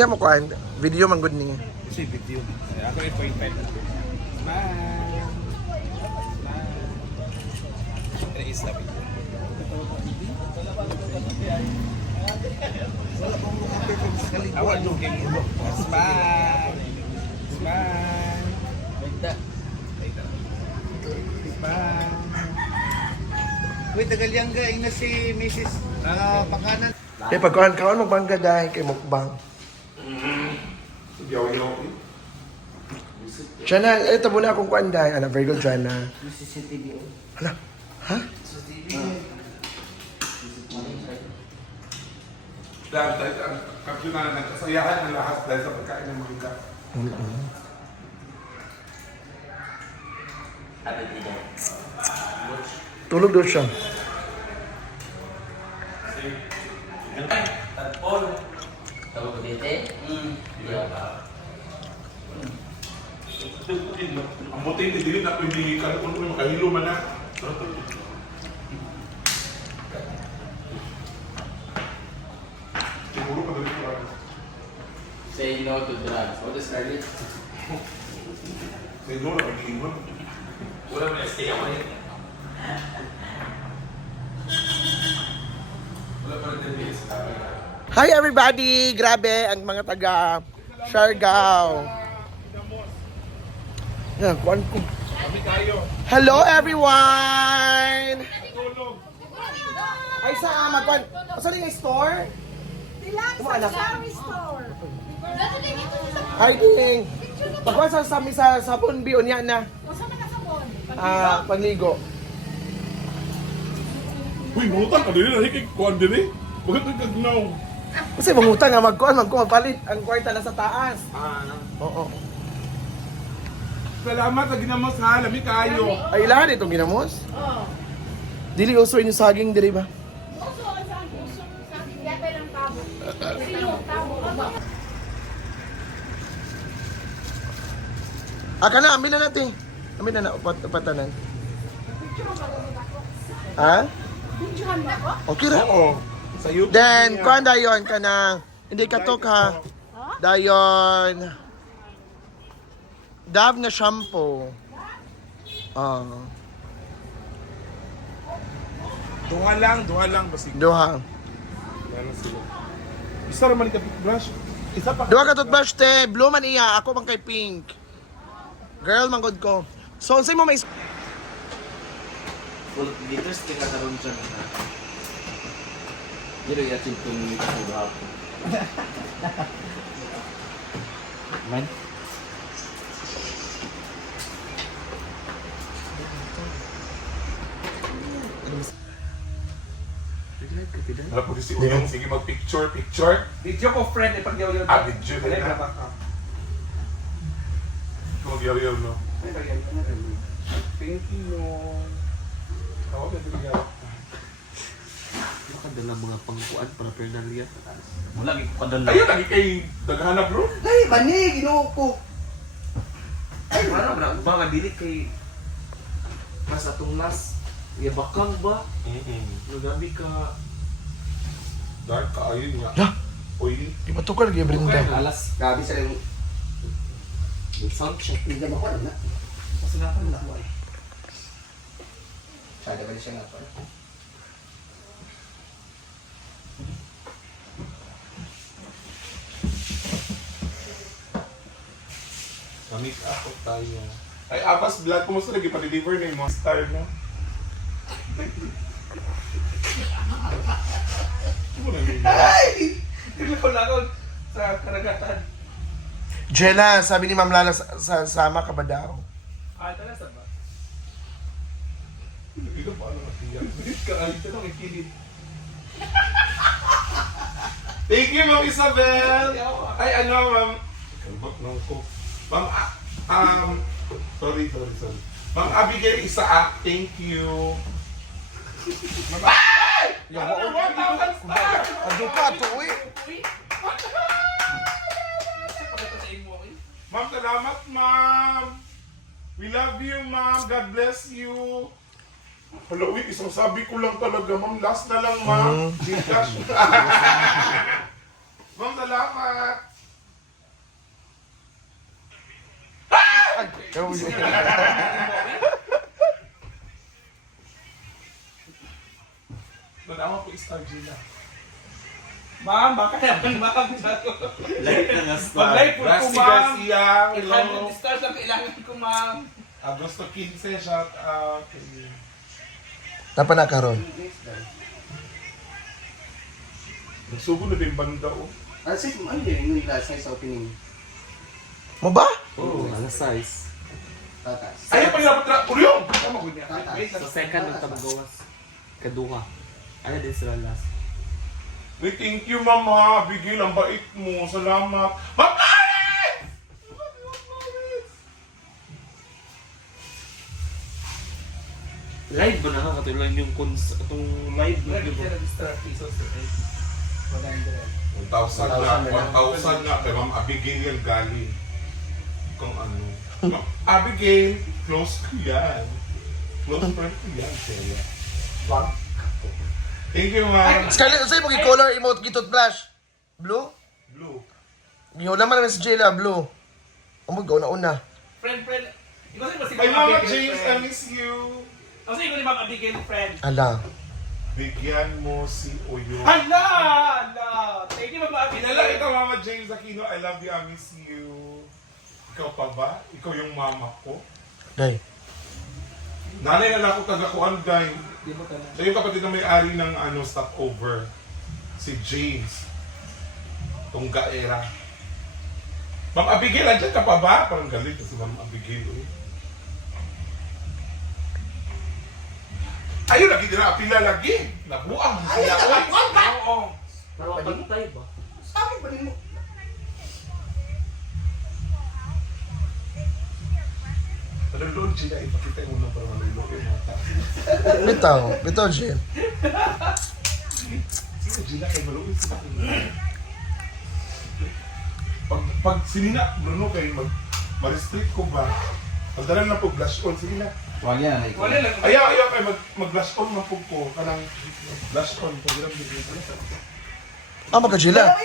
Iya mo kuan, video man good ni. Kasi video. Ako 8.5 na. Smile. Smile. Is the video. Awal nung game. Smile. Smile. Smile. Wait, tagalyang ga na si Mrs. Pakanan. Kay pagkuan kaon magbangga dahil kay mukbang. Jana, ito muna akong kuan dahil. Ana, very good, Jana. Hala, ha? Dahil kapyunan na nagkasayahan ng lahat dahil sa pagkain ng mga ika. Tulog doon siya. Tawag ko dito eh. Ang buti hindi din na pwede ka kung makahilo man na. Siguro pa dito ako. Say no to drugs. What is Scarlett? Siguro na pag-iwan. Wala mo na stay ako yun. Wala pa rin din sa Hi everybody! Grabe ang mga taga Siargao. Yan, kuan ko. Hello everyone! Ay sa magkuan. Asa yung store? Relax sa Sari Store. Hi ding. Pagkuan sa sabon bi unya na. O saan ka sabon? Panligo. Uy, ngutang ka din na hikik kuhan din eh. Bakit nagkagnaw? Kasi mangutang nga magpalit ang kwarta na sa taas. Oo. Salamat sa ginamos ha, lami kayo. Ay ilan itong ginamos? Oo. Dili uso yung saging diri ba? Oso, saan puso? Sa akin, yata ng tabo. Sino? Tabo ka ba? Kana amin na natin. Amin na upatanan. Picture mo ba gamit ako? Ha? Picturehan ba ako? Okay ra. Oo. Sa YouTube. Then, kuhan dayon ka na, hindi katok ha. Dayon, Dove na shampoo. Duha lang. Basig. Duha. Yan na sila. Isa naman ka brush. Isa pa. Duha ka toothbrush te, blue man iya, ako bang kay pink. Girl, manggod ko. So, unsay mo may... Full liters tika karon siya na. Dito ya chip tong nito ko hapon. Man. Wala po si Uyong. Sige mag-picture. Video ko friend eh pag yaw-yaw. Video din na. Mag-yaw-yaw no. Thank you. Tawag na din Makadala mga pangkuan para pernalia. Wala gi padala. Ayun, lagi kay daghanap bro. Ay, mani, ginoo ko. Ay, wala na ba nga dili kay mas atong last ya bakang ba? Nagabi ka Dark ka ayun nga. Lah, Oily. di matukar kay Brenda. alas gabi sa yung sound check. Hindi ba ko na? Kasi nga pa na. Sada ba siya nga pa? Make up tayo. Ay, Apas Vlog, kumusta lagi pa-deliver na yung mga star na? Ay! Telefon ako sa karagatan. Jenna, sabi ni Ma'am Lala, sama ka ba daw? Ah, tala sa ba? Ito pa ano natin Ito nung ikilit. Thank you, Ma'am Isabel! Ay, ano, Ma'am? Kalbak na ako. Ma'am, sorry. Ma'am Abigail Isaac, thank you. Yung Ado ka, tuwi. Ma'am, salamat, Ma'am. We love you, Ma'am. God bless you. Hello, wait, isang sabi ko lang talaga, Ma'am. Last na lang, Ma'am. Gcash. Ma'am, salamat. Nanawa po Star Gina. Ma'am, baka naman ma'am. Light na nga star. Mag-live po ko Rusty ma'am. Garcia, hello. 800 stars ang kailangan ko ma'am. Agosto 15, shout out. Tapa na karon. Nagsubo na din banda oh. Ano yun yung last size opening? Mo ba? Oo, ano size? Tatas. Ayaw pa nila patra. Ulyong! Tama ko niya. Tatas. Wait lang. Sa second ng tabagawas. Kaduha. Ano din sila last? Wait, thank you mama. Bigil ang bait mo. Salamat. Mapare! Live ba na nga? Katulad yung itong live na di ba? 1,000 na. 1,000 na. Kay Ma'am Abigail yan galing. Kung ano. Ma'am Abigail, close ko yan. Close friend ko yan. Kaya. Bang. Thank you, ma'am. Scarlett, sa'yo mo color emote gitot flash. Blue? Blue. Yung naman naman si Jayla, blue. Amog ko una. Friend. Ikaw sa'yo ba si Ay, Ma'am Mama Abigail, James, I friend? miss you. Ako sa'yo ni Ma'am Abigail, friend. Ala. Bigyan mo si Oyo. Hala! Thank you, Ma'am Abigail. Pinala ikaw, Mama James Aquino. I love you, I miss you. Ikaw pa ba? Ikaw yung mama ko? Day. Nanay na ako tagakuan, guy. Di mo ka na. Siya yung kapatid na may-ari ng stopover. Si James. Tunggaera. Ma'am Abigail, andyan ka pa ba? Parang galit kasi Ma'am Abigail. Eh. Ayun, lagi din na apila lagi. Nabuang. Ay, Oo. Pero pantay ba? Sabi ba rin mo? Malulun sila. Ipakita mo na parang malulun yung mga tao. Bitaw, Jay. Sino Gina kay malulun sila. Pag sinina, Bruno kayo ma-restrict ko ba? Pagdalan na po blush on, sige na. Wala yan. Wala lang. Ayaw kayo mag-blush on na po ko. Kanang blush on. Pagdalan dito. Ah, magka Jayla. Grabe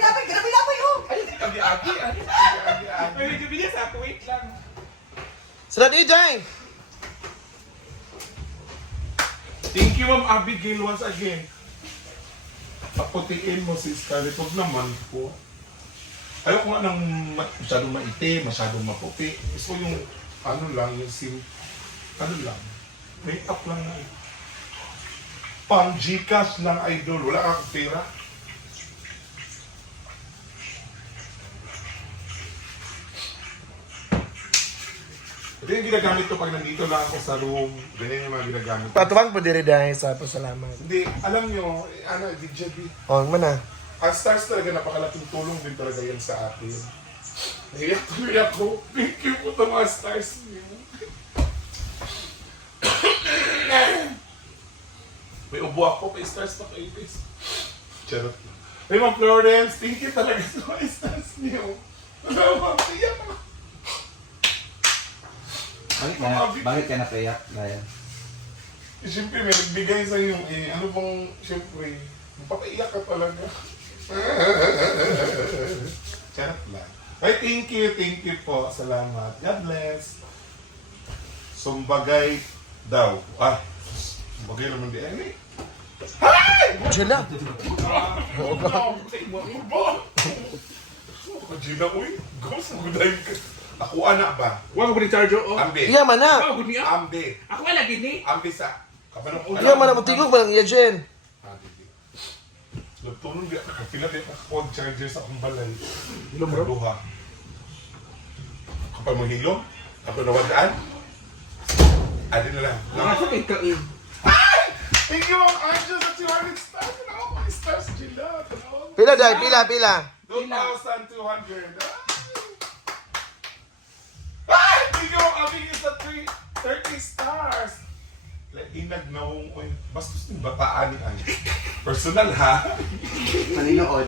na yun! Ay, hindi agi-agi. Agi-agi. May medyo bilis ako. Wait lang. Sila di, Jay. Thank you, Ma'am Abigail, once again. Paputiin mo si Scarlett. Huwag naman po. Ayaw ko nga ng masyadong maitim, masyadong maputi. Gusto yung, ano lang, yung ano lang, make-up lang na. Pang Gcash lang, idol. Wala kang pera. Ito yung ginagamit ko pag nandito lang ako sa room. Ganyan yung mga ginagamit ko. Patuwang po diri dahil sa pasalamat. Hindi, alam nyo, ano, DJB. O, mana. Ang stars talaga, napakalaking tulong din talaga yan sa atin. Naiyak tuloy ako. Thank you po sa mga stars niyo. May ubo ako, may stars pa kayo, guys. Charot lang. May mga Florence, thank you talaga sa mga stars niyo. Salamat, iyak ako. Bakit ka napayak, Ryan? Siyempre, may nagbigay sa iyo. Ano bang, siyempre, mapapaiyak ka talaga. Charot lang. Ay, thank you po. Salamat. God bless. Sumbagay daw. Ah, sumbagay naman di. Ay, Jayla. Gina, uy. Ghost, magudahin ka. Ako anak ba? Huwag ko ni Charger. Oh. Ambi. Iya, mana. Ako good niya. Ambi. Ako wala gini. Ambi sa. Kapanong Iya, mana mo tigog ba ng iya, Jen? Nagtulong di ako. Kapila di ako charger sa akong balay. Hilom, bro. Kaduha. Kapag mo hilom, kapag nawadaan, adi na lang. Nakasok kay Kain. Thank you, Ma'am Angel, sa 200 stars. Ano ako, mga stars, Gila. Pila, Day, pila. 2,200. Ay! Thank you, Ma'am Abing, sa 30 stars. Inag na hong, bastos yung bataan ni Angel. Personal, ha? Maninood.